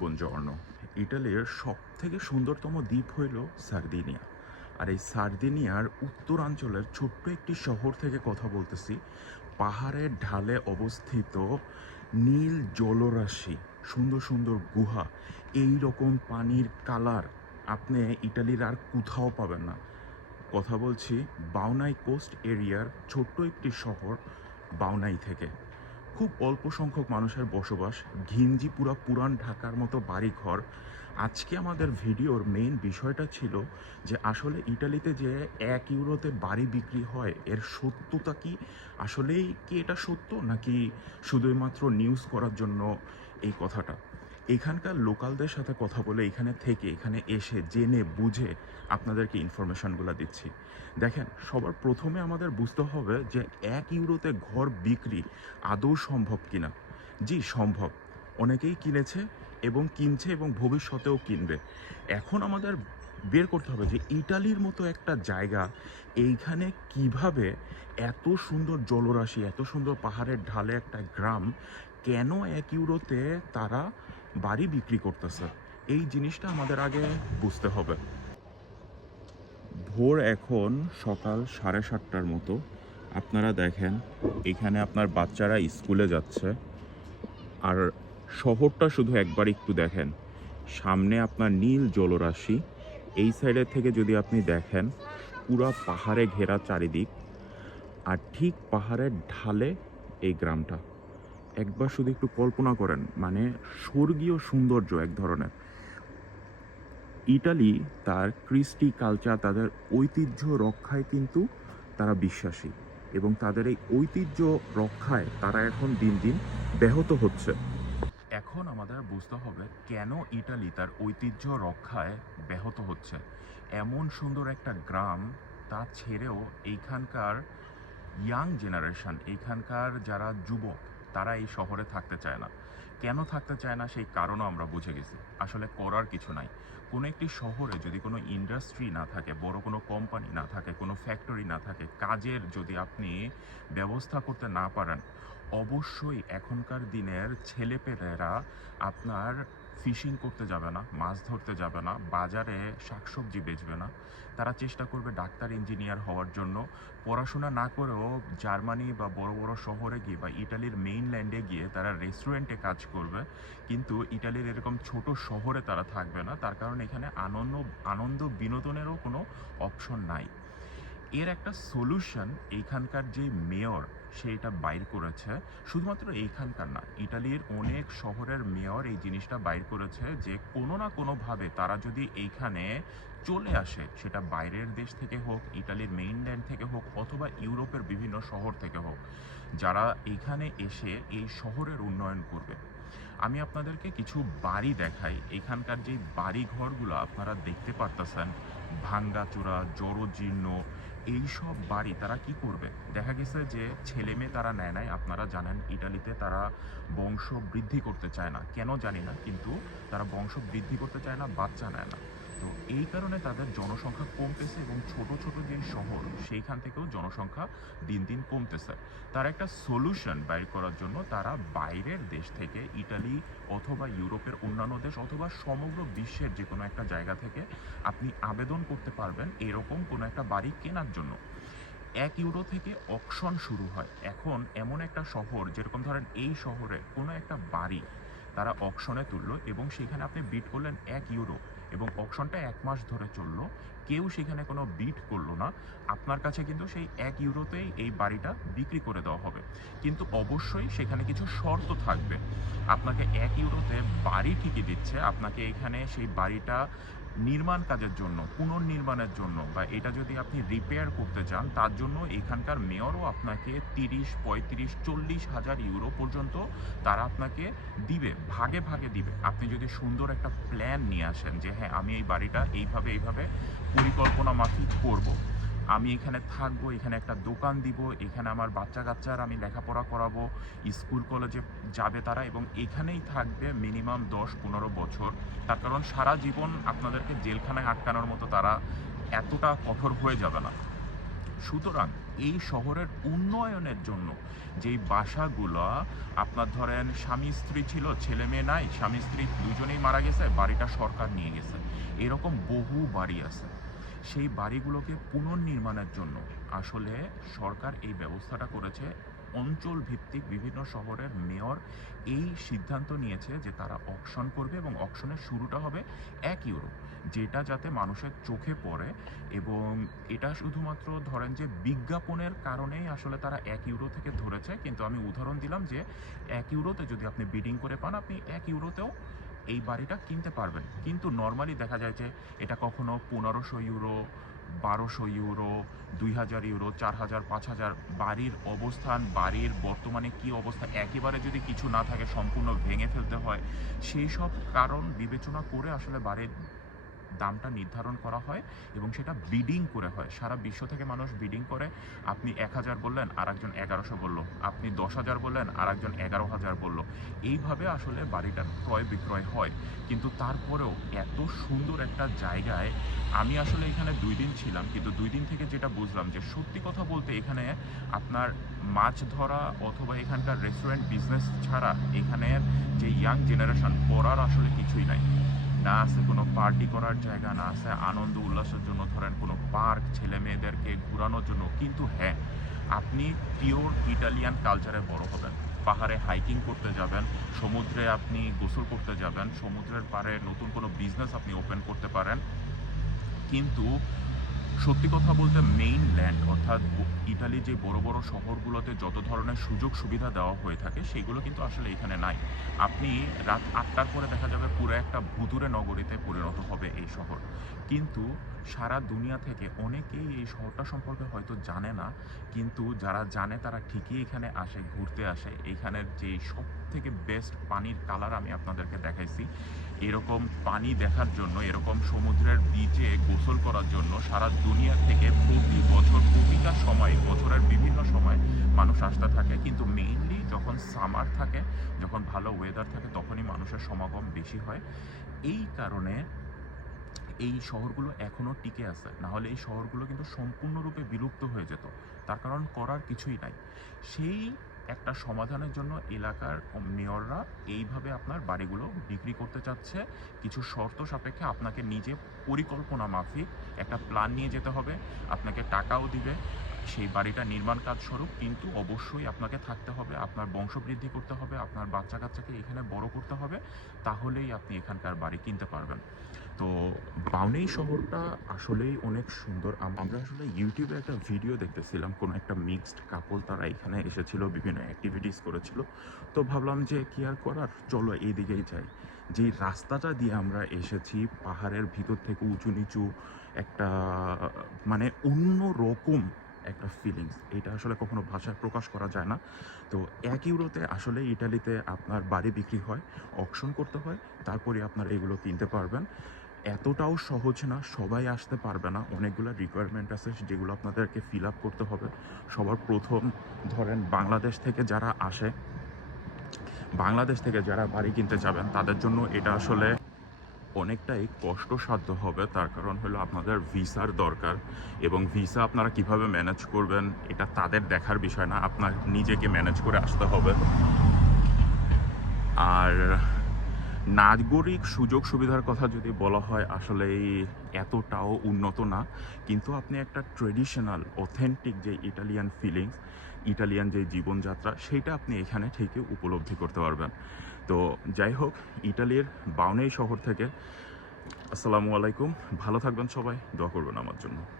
বনজর্ণ ইটালির সব থেকে সুন্দরতম দ্বীপ হইল সার্দিনিয়া। আর এই সার্দিনিয়ার উত্তরাঞ্চলের ছোট্ট একটি শহর থেকে কথা বলতেছি, পাহাড়ের ঢালে অবস্থিত নীল জলরাশি, সুন্দর সুন্দর গুহা। এই রকম পানির কালার আপনি ইটালির আর কোথাও পাবেন না। কথা বলছি বাউনাই কোস্ট এরিয়ার ছোট্ট একটি শহর বাউনাই থেকে। খুব অল্প সংখ্যক মানুষের বসবাস। ঘিঞ্জি পুরা পুরান ঢাকার মতো বাড়ি ঘর আজকে আমাদের ভিডিওর মেইন বিষয়টা ছিল যে আসলে ইটালিতে যে এক ইউরোতে বাড়ি বিক্রি হয়, এর সত্যতা কি? আসলেই কি এটা সত্য নাকি শুধুমাত্র নিউজ করার জন্য এই কথাটা? এখানকার লোকালদের সাথে কথা বলে এখানে থেকে, এখানে এসে, জেনে, বুঝে আপনাদেরকে ইনফরমেশনগুলো দিচ্ছি। দেখেন, সবার প্রথমে আমাদের বুঝতে হবে যে এক ইউরোতে ঘর বিক্রি আদৌ সম্ভব কিনা। জি, সম্ভব। অনেকেই কিনেছে এবং কিনছে এবং ভবিষ্যতেও কিনবে। এখন আমাদের বের করতে হবে যে ইটালির মতো একটা জায়গা, এইখানে কীভাবে এত সুন্দর জলরাশি, এত সুন্দর পাহাড়ের ঢালে একটা গ্রাম, কেন এক ইউরোতে তারা বাড়ি বিক্রি করতেছে। এই জিনিসটা আমাদের আগে বুঝতে হবে। ভোর এখন সকাল সাড়ে সাতটার মতো। আপনারা দেখেন, এখানে আপনার বাচ্চারা স্কুলে যাচ্ছে। আর শহরটা শুধু একবার একটু দেখেন। সামনে আপনার নীল জলরাশি। এই সাইডের থেকে যদি আপনি দেখেন, পুরা পাহাড়ে ঘেরা চারিদিক। আর ঠিক পাহাড়ের ঢালে এই গ্রামটা। একবার শুধু একটু কল্পনা করেন মানে স্বর্গীয় সৌন্দর্য এক ধরনের। ইটালি তার ক্রিস্টি কালচার, তাদের ঐতিহ্য রক্ষায় কিন্তু তারা বিশ্বাসী এবং তাদের এই ঐতিহ্য রক্ষায় তারা এখন দিন দিন ব্যাহত হচ্ছে। এখন আমাদের বুঝতে হবে কেন ইটালি তার ঐতিহ্য রক্ষায় ব্যাহত হচ্ছে। এমন সুন্দর একটা গ্রাম, তা ছেড়েও এইখানকার ইয়াং জেনারেশন, এইখানকার যারা যুবক তারা এই শহরে থাকতে চায় না। কেন থাকতে চায় না সেই কারণও আমরা বুঝে গেছি। আসলে করার কিছু নাই। কোনো একটি শহরে যদি কোনো ইন্ডাস্ট্রি না থাকে, বড় কোনো কোম্পানি না থাকে, কোনো ফ্যাক্টরি না থাকে, কাজের যদি আপনি ব্যবস্থা করতে না পারেন, অবশ্যই এখনকার দিনের ছেলেপেলেরা আপনার ফিশিং করতে যাবে না, মাছ ধরতে যাবে না, বাজারে শাকসবজি বেচবে না। তারা চেষ্টা করবে ডাক্তার, ইঞ্জিনিয়ার হওয়ার জন্য। পড়াশোনা না করেও জার্মানি বা বড় বড় শহরে গিয়ে বা ইটালির মেইনল্যান্ডে গিয়ে তারা রেস্টুরেন্টে কাজ করবে। কিন্তু ইটালির এরকম ছোট শহরে তারা থাকবে না। তার কারণ এখানে আনন্দ আনন্দ বিনোদনেরও কোনো অপশন নাই। এর একটা সলিউশন এইখানকার যে মেয়র সেইটা বাইর করেছে। শুধুমাত্র এইখানকার না, ইটালির অনেক শহরের মেয়র এই জিনিসটা বাইর করেছে যে কোনো না কোনোভাবে তারা যদি এইখানে চলে আসে, সেটা বাইরের দেশ থেকে হোক, ইটালির মেইনল্যান্ড থেকে হোক, অথবা ইউরোপের বিভিন্ন শহর থেকে হোক, যারা এইখানে এসে এই শহরের উন্নয়ন করবে। আমি আপনাদেরকে কিছু বাড়ি দেখাই। এখানকার যে বাড়ি ঘরগুলো আপনারা দেখতে পারতেছেন ভাঙ্গাচোরা জড়জীর্ণ এইসব বাড়ি তারা কি করবে? দেখা গেছে যে ছেলে মেয়ে তারা নেয় নাই। আপনারা জানেন, ইটালিতে তারা বংশ বৃদ্ধি করতে চায় না। কেন জানি না, কিন্তু তারা বংশ বৃদ্ধি করতে চায় না, বাচ্চা নেয় না। তো এই কারণে তাদের জনসংখ্যা কমতেছে এবং ছোট ছোট যে শহর, সেইখান থেকেও জনসংখ্যা দিন দিন কমতেছে। তার একটা সলিউশন বাইর করার জন্য তারা বাইরের দেশ থেকে ইটালি অথবা ইউরোপের অন্যান্য দেশ অথবা সমগ্র বিশ্বের যে কোনো একটা জায়গা থেকে আপনি আবেদন করতে পারবেন এরকম কোনো একটা বাড়ি কেনার জন্য। এক ইউরো থেকে অকশন শুরু হয়। এখন এমন একটা শহর, যেরকম ধরেন এই শহরে কোনো একটা বাড়ি তারা অকশনে তুললো এবং সেখানে আপনি বিট করলেন এক ইউরো। এবং অপশনটা এক মাস ধরে চলল। কেউ সেখানে কোনো বিট করল না। আপনার কাছে কিন্তু সেই এক ইউরোতেই এই বাড়িটা বিক্রি করে দেওয়া হবে। কিন্তু অবশ্যই সেখানে কিছু শর্ত থাকবে। আপনাকে এক ইউরোতে বাড়ি ঠিকই দিচ্ছে। আপনাকে এখানে সেই বাড়িটা নির্মাণ কাজের জন্য, পুনর্নির্মাণের জন্য বা এটা যদি আপনি রিপেয়ার করতে চান, তার জন্য এখানকার মেয়রও আপনাকে তিরিশ, পঁয়ত্রিশ, চল্লিশ হাজার ইউরো পর্যন্ত তারা আপনাকে দিবে, ভাগে ভাগে দিবে আপনি যদি সুন্দর একটা প্ল্যান নিয়ে আসেন যে হ্যাঁ আমি এই বাড়িটা এইভাবে এইভাবে পরিকল্পনা মাফিক করব। আমি এখানে থাকব, এখানে একটা দোকান দিব, এখানে আমার বাচ্চা কাচ্চার আমি লেখাপড়া করাবো, স্কুল কলেজে যাবে তারা এবং এখানেই থাকবে মিনিমাম দশ পনেরো বছর। তার কারণ সারা জীবন আপনাদেরকে জেলখানায় আটকানোর মতো তারা এতটা কঠোর হয়ে যাবে না। সুতরাং এই শহরের উন্নয়নের জন্য যেই বাসাগুলো, আপনার ধরেন স্বামী, স্ত্রী ছিল, ছেলে মেয়ে নাই, স্বামী, স্ত্রী দুজনেই মারা গেছে, বাড়িটা সরকার নিয়ে গেছে। এরকম বহু বাড়ি আছে। সেই বাড়িগুলোকে পুনর্নির্মাণের জন্য। আসলে সরকার এই ব্যবস্থাটা করেছে। অঞ্চল ভিত্তিক বিভিন্ন শহরের মেয়র এই সিদ্ধান্ত নিয়েছে যে তারা অকশন করবে এবং অকশনের শুরুটা হবে এক ইউরো যেটা যাতে মানুষের চোখে পড়ে এবং এটা শুধুমাত্র ধরেন যে বিজ্ঞাপনের কারণেই আসলে তারা এক ইউরো থেকে ধরেছে। কিন্তু আমি উদাহরণ দিলাম যে এক ইউরোতে যদি আপনি বিডিং করে পান, আপনি এক ইউরোতেও এই বাড়িটা কিনতে পারবেন। কিন্তু নর্মালি দেখা যায় যে এটা কখনো পনেরোশো ইউরো, বারোশো ইউরো, দুই হাজার ইউরো, চার হাজার, পাঁচ হাজার বাড়ির অবস্থান, বাড়ির বর্তমানে কি অবস্থা, একেবারে যদি কিছু না থাকে, সম্পূর্ণ ভেঙে ফেলতে হয়, সেই সব কারণ বিবেচনা করে আসলে বাড়ির দামটা নির্ধারণ করা হয় এবং সেটা বিডিং করে হয়। সারা বিশ্ব থেকে মানুষ বিডিং করে। আপনি এক হাজার বললেন আর একজন এগারোশো বলল। আপনি দশ হাজার বললেন আর একজন এগারো হাজার বলল। এইভাবে আসলে বাড়িটার ক্রয় বিক্রয় হয়। কিন্তু তারপরেও এত সুন্দর একটা জায়গায় আমি আসলে এখানে দুই দিন ছিলাম। কিন্তু দুই দিন থেকে যেটা বুঝলাম যে সত্যি কথা বলতে এখানে আপনার মাছ ধরা অথবা এখানকার রেস্টুরেন্ট বিজনেস ছাড়া এখানে যে ইয়াং জেনারেশন পড়ার আসলে কিছুই নাই। না আছে কোনো পার্টি করার জায়গা না আছে আনন্দ উল্লাসের জন্য ধরেন কোনো পার্ক, ছেলে মেয়েদেরকে ঘুরানোর জন্য। কিন্তু হ্যাঁ আপনি পিওর ইটালিয়ান কালচারে বড় হবেন। পাহাড়ে হাইকিং করতে যাবেন, সমুদ্রে আপনি গোসল করতে যাবেন, সমুদ্রের পাড়ে নতুন কোনো বিজনেস আপনি ওপেন করতে পারেন। কিন্তু সত্যি কথা বলতে মেইন ল্যান্ড অর্থাৎ ইতালি যে বড় বড় শহরগুলোতে যত ধরনের সুযোগ সুবিধা দেওয়া হয়ে থাকে, সেগুলো কিন্তু আসলে এখানে নাই। আপনি রাত আটটার পরে দেখা যাবে পুরো একটা ভুতুরে নগরীতে পরিণত হবে এই শহর। কিন্তু সারা দুনিয়া থেকে অনেকেই এই শহরটা সম্পর্কে হয়তো জানে না, কিন্তু যারা জানে তারা ঠিকই এখানে আসে, ঘুরতে আসে। এখানের যে সব থেকে বেস্ট পানির কালার আমি আপনাদেরকে দেখাইছি, এরকম পানি দেখার জন্য, এরকম সমুদ্রের বিচে গোসল করার জন্য সারা দুনিয়া থেকে প্রতি বছর, প্রতিটা সময়, বছরের বিভিন্ন সময় মানুষ আসতে থাকে। কিন্তু মেইনলি যখন সামার থাকে, যখন ভালো ওয়েদার থাকে, তখনই মানুষের সমাগম বেশি হয়। এই কারণে এই শহরগুলো এখনও টিকে আছে। নাহলে এই শহরগুলো কিন্তু সম্পূর্ণরূপে বিলুপ্ত হয়ে যেত। তার কারণ করার কিছুই নাই। সেই একটা সমাধানের জন্য এলাকার মেয়ররা এইভাবে আপনার বাড়িগুলো বিক্রি করতে চাচ্ছে। কিছু শর্ত সাপেক্ষে আপনাকে নিজে পরিকল্পনা মাফিক একটা প্ল্যান নিয়ে যেতে হবে। আপনাকে টাকাও দিবে। সেই বাড়িটা নির্মাণ কাজ স্বরূপ, কিন্তু অবশ্যই আপনাকে থাকতে হবে, আপনার বংশবৃদ্ধি করতে হবে, আপনার বাচ্চা কাচ্চাকে এখানে বড় করতে হবে, তাহলেই আপনি এখানকার বাড়ি কিনতে পারবেন। তো বাউনেই শহরটা আসলেই অনেক সুন্দর। আমরা আসলে ইউটিউবে একটা ভিডিও দেখতেছিলাম, কোনো একটা মিক্সড কাপল তারা এখানে এসেছিল, বিভিন্ন অ্যাক্টিভিটিস করেছিল। তো ভাবলাম যে কি আর করার, চলো এই দিকেই যাই যে রাস্তাটা দিয়ে আমরা এসেছি, পাহাড়ের ভিতর থেকে উঁচু নিচু একটা মানে অন্য রকম একটা ফিলিংস এটা আসলে কখনো ভাষায় প্রকাশ করা যায় না। তো এক ইউরোতে আসলে ইটালিতে আপনার বাড়ি বিক্রি হয় অকশন করতে হয়, তারপরে আপনার এগুলো কিনতে পারবেন। এতটাও সহজ না, সবাই আসতে পারবে না। অনেকগুলো রিকোয়ারমেন্ট আছে যেগুলো আপনাদেরকে ফিল আপ করতে হবে। সবার প্রথম ধরেন বাংলাদেশ থেকে যারা আসে, বাংলাদেশ থেকে যারা বাড়ি কিনতে যাবেন, তাদের জন্য এটা আসলে অনেকটাই কষ্টসাধ্য হবে। তার কারণ হলো আপনাদের ভিসার দরকার এবং ভিসা আপনারা কীভাবে ম্যানেজ করবেন, এটা তাদের দেখার বিষয় না, আপনার নিজেকে ম্যানেজ করে আসতে হবে। আর নাগরিক সুযোগ সুবিধার কথা যদি বলা হয়, আসলে এতটাও উন্নত না। কিন্তু আপনি একটা ট্রেডিশনাল অথেন্টিক যে ইটালিয়ান ফিলিংস ইটালিয়ান যে জীবনযাত্রা, সেটা আপনি এখানে থেকে উপলব্ধি করতে পারবেন। তো যাই হোক, ইটালির বাউনেই শহর থেকে। আসসালামু আলাইকুম। ভালো থাকবেন সবাই। দোয়া করবেন আমার জন্য।